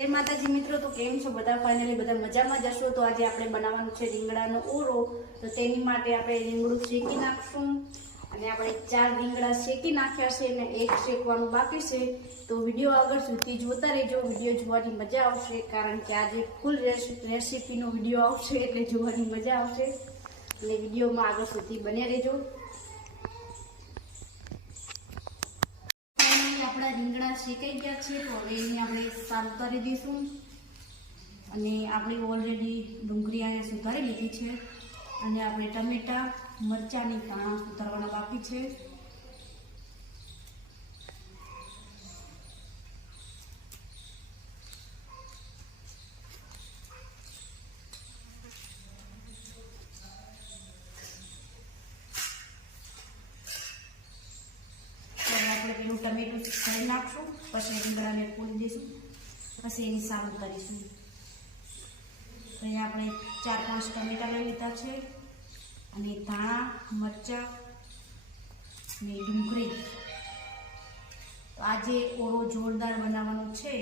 जय माताजी मित्रों, तो केम छो बधा? फाइनली बधा मजामां ज हशो। तो आज आपणे बनाववानुं छे રીંગણાનો ઓરો। तो तेनी माटे आपणे રીંગણુं શેકી नाखशुं અને આપણે 4 રીંગણા શેકી નાખ્યા છે અને એક શેકવાનું બાકી છે। તો વિડિયો આગળ સુધી જોતા રહેજો, વિડિયો જોવાની મજા આવશે કારણ કે આજે ફૂલ રેસીપીનો વિડિયો આવશે એટલે જોવાની મજા આવશે। એટલે વિડિયોમાં આગળ સુધી બન્યા રહેજો। આપણા રીંગણા શેકાઈ ગયા છે તો હવે એને આપણે સાફ કરી દઈશું અને આપણે ઓલરેડી ડુંગળી અહીંયા સુધારી લીધી છે અને આપણે ટમેટા મરચાની દાણા સુધારવાના બાકી છે। પેલું ટમેટું કરી નાખશું, પછી રીંગણાને ફોલી દઈશું, પછી એની સારું કરીશું। તો અહીંયા આપણે 4-5 ટમેટા લઈ લીધા છે અને ધાણા મરચાં ને ડુંગળી। તો આજે ઓરો જોરદાર બનાવવાનો છે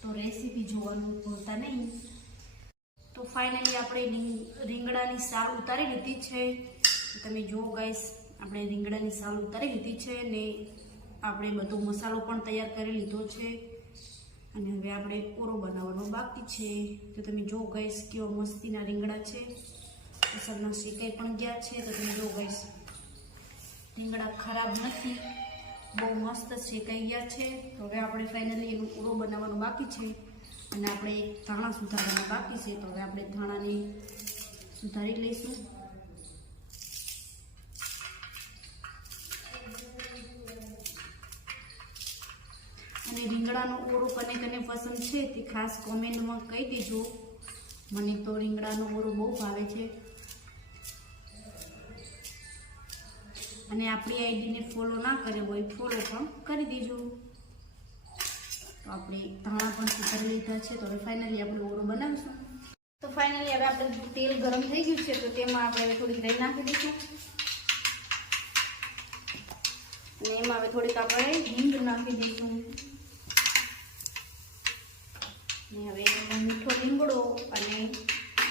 તો રેસીપી જોવાનું ભૂલતા નહીં। તો ફાઇનલી આપણે રીંગણાની સાલ ઉતારી લીધી છે। તમે જુઓ ગાઈસ, આપણે રીંગણાની સાલ ઉતારી લીધી છે ને આપણે બધો મસાલો પણ તૈયાર કરી લીધો છે અને હવે આપણે ઓરો બનાવવાનો બાકી છે। તો તમે જો ગાઈસ કેવો મસ્તીના રીંગણા છે, અસરના શેકાઈ પણ ગયા છે। તો તમે જો ગાઈસ, રીંગણા ખરાબ નથી, બહુ મસ્ત શેકાઈ ગયા છે। તો હવે આપણે ફાઇનલી એનો ઓરો બનાવવાનો બાકી છે અને આપણે ધાણા સુધારવાના બાકી છે। તો હવે આપણે ધાણાને સુધારી લઈશું। અને રીંગણાનો ઓરો કને પસંદ છે તે ખાસ કોમેન્ટમાં કહી દેજો। મને તો રીંગણાનો ઓરો બહુ ભાવે છે અને આપણી આઈડીને ફોલો ના કર્યો હોય ફોલો પણ કરી દેજો। તો આપણે ધાણા પણ સુધારી લીધા છે। તો હવે ફાઇનલી આપણે ઓરો બનાવીશું। તો ફાઇનલી હવે આપણે તેલ ગરમ થઈ ગયું છે તો તેમાં આપણે હવે થોડીક રાઈ નાખી દઈશું અને એમાં હવે થોડીક આપણે હિંગ નાખી દઈશું ને હવે મીઠો લીમડો અને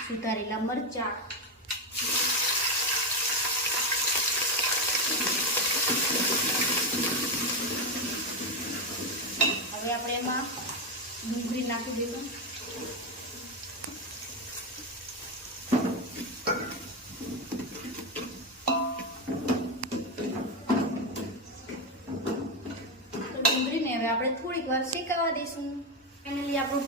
સુધારેલા મરચાં, હવે આપણે એમાં ડુંગળી નાખી દઈશું તો ડુંગળીને હવે આપણે થોડીક વાર શેકાવા દઈશું। ફાઇનલી આપણું